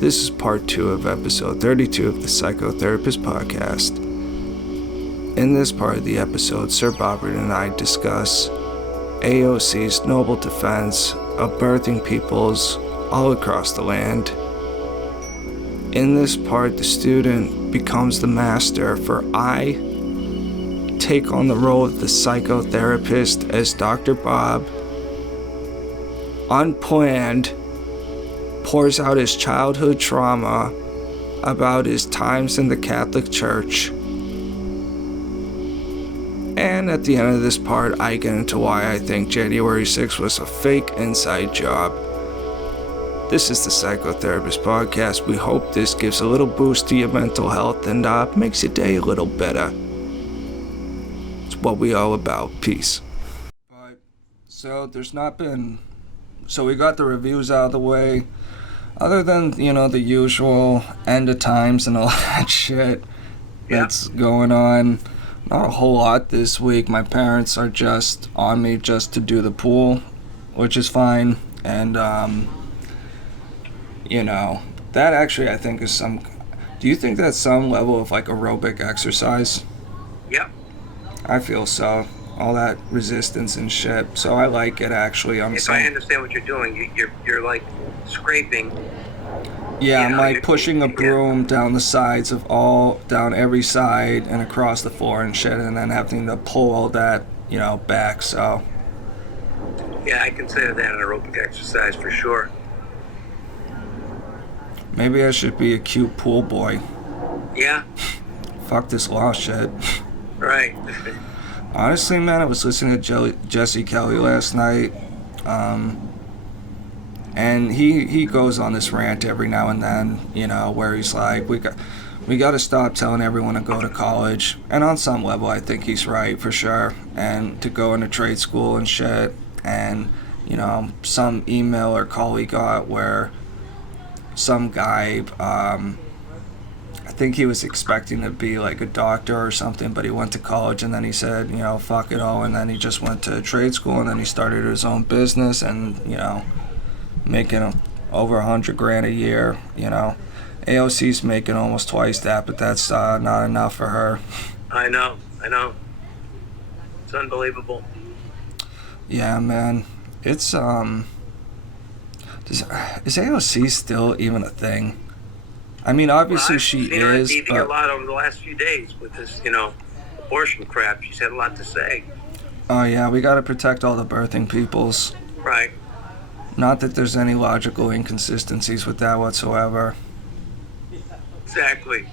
This is part 2 of episode 32 of the Psychotherapist Podcast. In this part of the episode, Sir Bobbert and I discuss AOC's noble defense of birthing peoples all across the land. In this part, the student becomes the master, for I take on the role of the psychotherapist as Dr. Bob, unplanned, pours out his childhood trauma about his times in the Catholic Church. And at the end of this part, I get into why I think January 6th was a fake inside job. This is the Psychotherapist Podcast. We hope this gives a little boost to your mental health and makes your day a little better. It's what we all about. Peace. So we got the reviews out of the way. Other than, the usual end of times and all that shit that's going on, not a whole lot this week. My parents are just on me just to do the pool, which is fine. And, that actually I think is do you think that's some level of like aerobic exercise? Yep. I feel so. All that resistance and shit. So I like it actually. I understand what you're doing, you're like scraping. Yeah, I'm like pushing a broom down the sides down every side and across the floor and shit, and then having to pull all that, back, so. Yeah, I consider that an aerobic exercise for sure. Maybe I should be a cute pool boy. Yeah. Fuck this law shit. Right. Honestly, man, I was listening to Jesse Kelly last night, and he goes on this rant every now and then, where he's like, we got to stop telling everyone to go to college. And on some level, I think he's right, for sure, and to go into trade school and shit. And, some email or call he got where some guy, I think he was expecting to be like a doctor or something, but he went to college and then he said, fuck it all, and then he just went to trade school and then he started his own business and, making over $100,000 a year, AOC's making almost twice that, but that's not enough for her. I know. It's unbelievable. Yeah, man. It's, is AOC still even a thing? I mean, obviously she is, but... a lot over the last few days with this, abortion crap. She's had a lot to say. Oh, yeah, we gotta protect all the birthing peoples. Right. Not that there's any logical inconsistencies with that whatsoever. Exactly.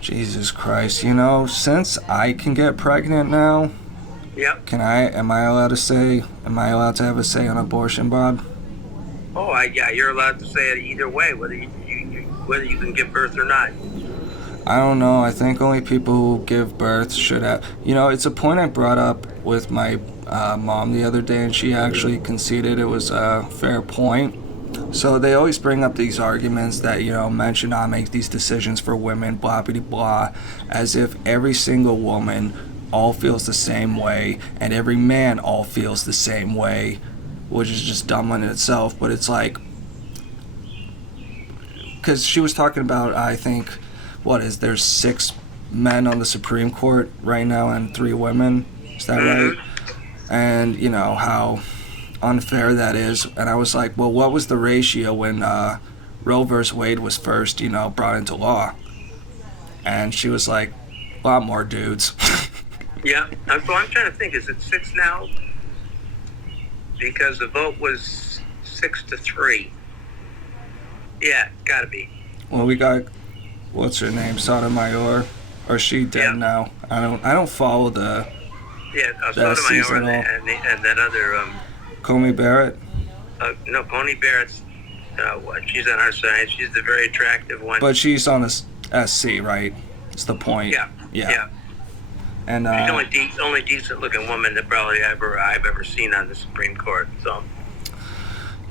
Jesus Christ, since I can get pregnant now, yep. Am I allowed to have a say on abortion, Bob? Oh, yeah, you're allowed to say it either way, whether you can give birth or not. I don't know. I think only people who give birth should have. It's a point I brought up with my mom the other day, and she actually conceded it was a fair point. So they always bring up these arguments that, men should not make these decisions for women, blah, blah, blah, as if every single woman all feels the same way, and every man all feels the same way, which is just dumb in itself. But it's like, because she was talking about, I think, there's 6 men on the Supreme Court right now and 3 women, is that right? And, how unfair that is. And I was like, well, what was the ratio when Roe vs. Wade was first, brought into law? And she was like, a lot more dudes. Yeah, so I'm trying to think, is it 6 now? Because the vote was 6-3. Yeah, gotta be. Well, we got, what's her name, Sotomayor, or is she dead now? I don't follow the. Yeah, Sotomayor and that other. Coney Barrett. No, Coney Barrett's. She's on our side. She's the very attractive one. But she's on the SC, right? It's the point. Yeah. And she's the only decent-looking woman that probably I've ever seen on the Supreme Court. So,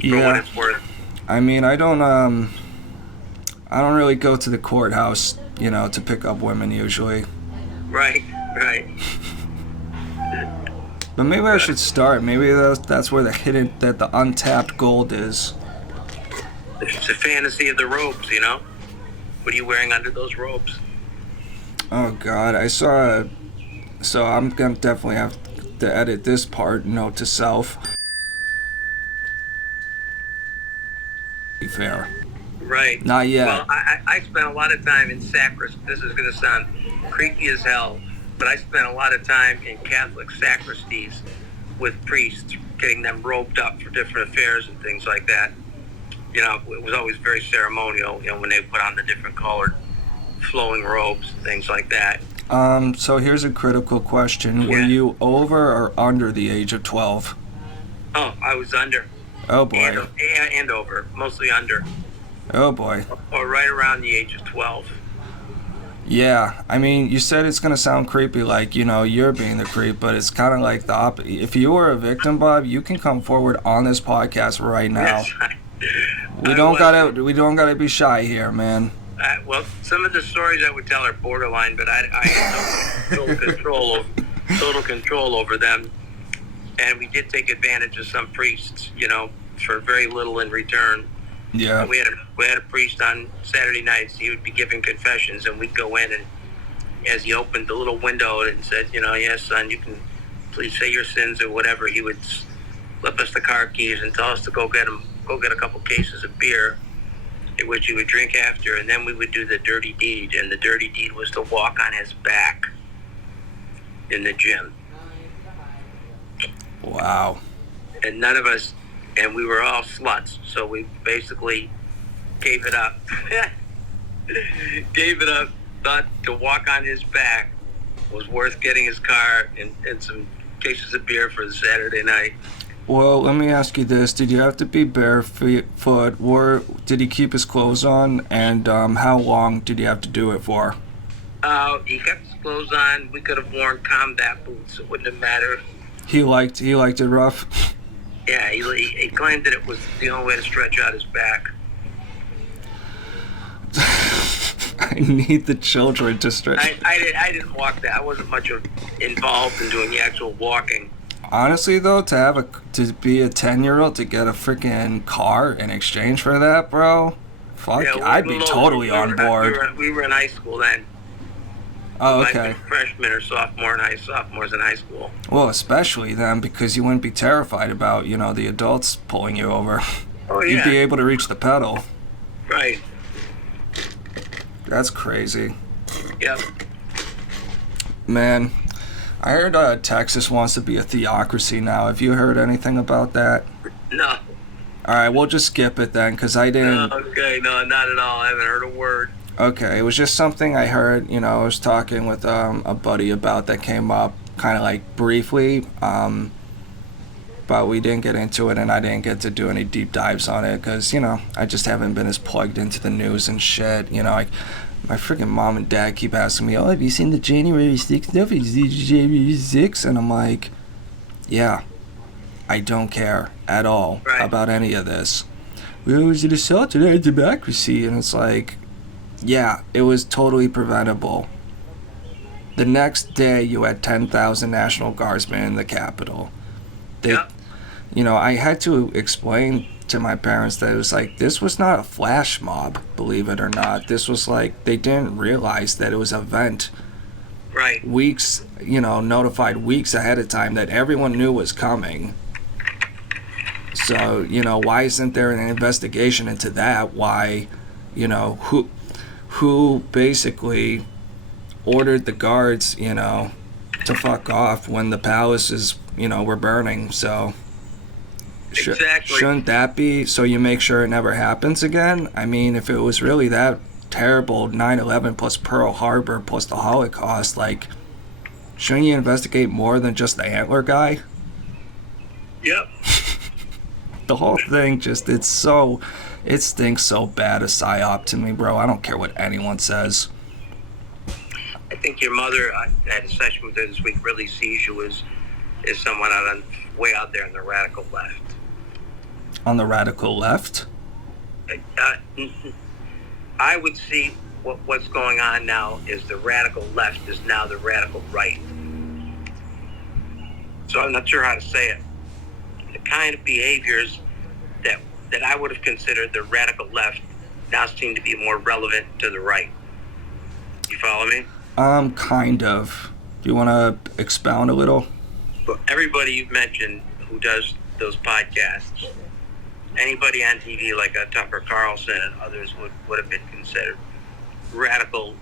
for what it's worth. I mean, I don't really go to the courthouse, to pick up women usually. Right. But maybe I should start. Maybe that's where the untapped gold is. It's the fantasy of the robes, you know? What are you wearing under those robes? Oh God, I saw. So I'm gonna definitely have to edit this part. Note to self. Be fair. Right. Not Well, yet. I spent a lot of time in sacristy. This is going to sound creepy as hell, but I spent a lot of time in Catholic sacristies with priests, getting them robed up for different affairs and things like that. You know, it was always very ceremonial, you know, when they put on the different colored flowing robes, things like that. So here's a critical question. Were Yeah. you over or under the age of 12? Oh, I was under. Oh boy. And over. Mostly under. Oh boy. Or right around the age of 12. Yeah, I mean, you said it's gonna sound creepy, like, you know, you're being the creep, but it's kind of like the opposite. If you were a victim, Bob, you can come forward on this podcast right now. Yes, We don't gotta be shy here, man. Well, some of the stories I would tell are borderline, but I had total control over them. And we did take advantage of some priests, you know, for very little in return. Yeah. We had a priest on Saturday nights. He would be giving confessions, and we'd go in, and as he opened the little window and said, you know, yes, son, you can please say your sins or whatever, he would slip us the car keys and tell us to go get a couple cases of beer, which he would drink after, and then we would do the dirty deed, and the dirty deed was to walk on his back in the gym. Wow. And none of us, and we were all sluts, so we basically gave it up. Thought to walk on his back was worth getting his car and some cases of beer for the Saturday night. Well, let me ask you this. Did you have to be barefoot, or did he keep his clothes on, and how long did you have to do it for? He kept his clothes on. We could have worn combat boots. It wouldn't have mattered. He liked it rough? Yeah, he claimed that it was the only way to stretch out his back. I need the children to stretch. I didn't walk that. I wasn't much involved in doing the actual walking. Honestly, though, to be a 10-year-old to get a freaking car in exchange for that, bro, fuck, Yeah, I'd be totally on board. We were in high school then. Oh, Might have okay. been freshman or sophomores in high school. Well, especially then, because you wouldn't be terrified about, you know, the adults pulling you over. Oh, yeah. You'd be able to reach the pedal. Right. That's crazy. Yep. Man, I heard Texas wants to be a theocracy now. Have you heard anything about that? No. Alright, we'll just skip it then, because I didn't... Okay, no, not at all. I haven't heard a word. Okay, it was just something I heard, you know, I was talking with a buddy about that came up kind of like briefly, but we didn't get into it, and I didn't get to do any deep dives on it because, you know, I just haven't been as plugged into the news and shit. You know, like, my freaking mom and dad keep asking me, oh, have you seen the January 6th stuff? Have you seen January 6th? And I'm like, yeah, I don't care at all about any of this. Well, was it assault on our democracy? And it's like, yeah, it was totally preventable. The next day, you had 10,000 National Guardsmen in the Capitol. You know, I had to explain to my parents that it was like, this was not a flash mob, believe it or not. This was like, they didn't realize that it was an event. Right. Weeks, you know, notified weeks ahead of time that everyone knew was coming. So, you know, why isn't there an investigation into that? Why, you know, who basically ordered the guards, you know, to fuck off when the palaces, you know, were burning? So Exactly. shouldn't that be so you make sure it never happens again? I mean, if it was really that terrible, 9/11 plus Pearl Harbor plus the Holocaust, like, shouldn't you investigate more than just the antler guy? Yep. The whole thing just, it stinks so bad, a psyop to me, bro. I don't care what anyone says. I think your mother, I had a session with her this week, really sees you as someone way out there in the radical left. On the radical left? I would see what's going on now is the radical left is now the radical right. So I'm not sure how to say it. The kind of behaviors that that I would have considered the radical left now seem to be more relevant to the right. You follow me? Kind of. Do you want to expound a little? But everybody you've mentioned who does those podcasts, anybody on TV like Tucker Carlson and others would have been considered radical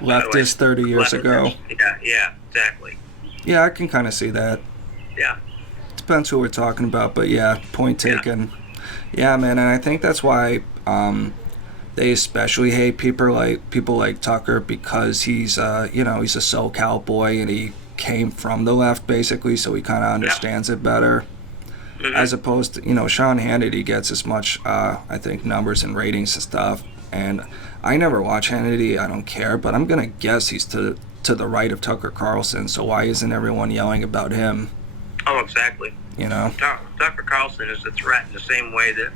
Leftist 30 years ago. Yeah, exactly. Yeah, I can kind of see that. Yeah. Depends who we're talking about, but yeah, point taken. Yeah, man, and I think that's why they especially hate people like Tucker, because he's he's a SoCal boy and he came from the left basically, so he kind of understands it better. Mm-hmm. As opposed to, Sean Hannity gets as much, I think, numbers and ratings and stuff. And I never watch Hannity, I don't care, but I'm going to guess he's to the right of Tucker Carlson, so why isn't everyone yelling about him? Oh, exactly. Tucker Carlson is a threat in the same way that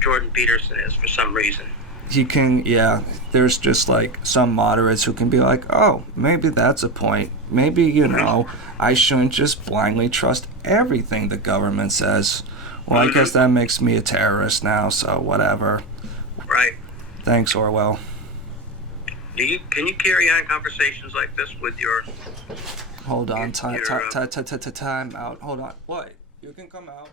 Jordan Peterson is for some reason. He can, there's just like some moderates who can be like, oh, maybe that's a point. Maybe, I shouldn't just blindly trust everything the government says. Well, I guess that makes me a terrorist now, so whatever. Right. Thanks, Orwell. Can you carry on conversations like this with your... Hold on, time out. Hold on. What? You can come out.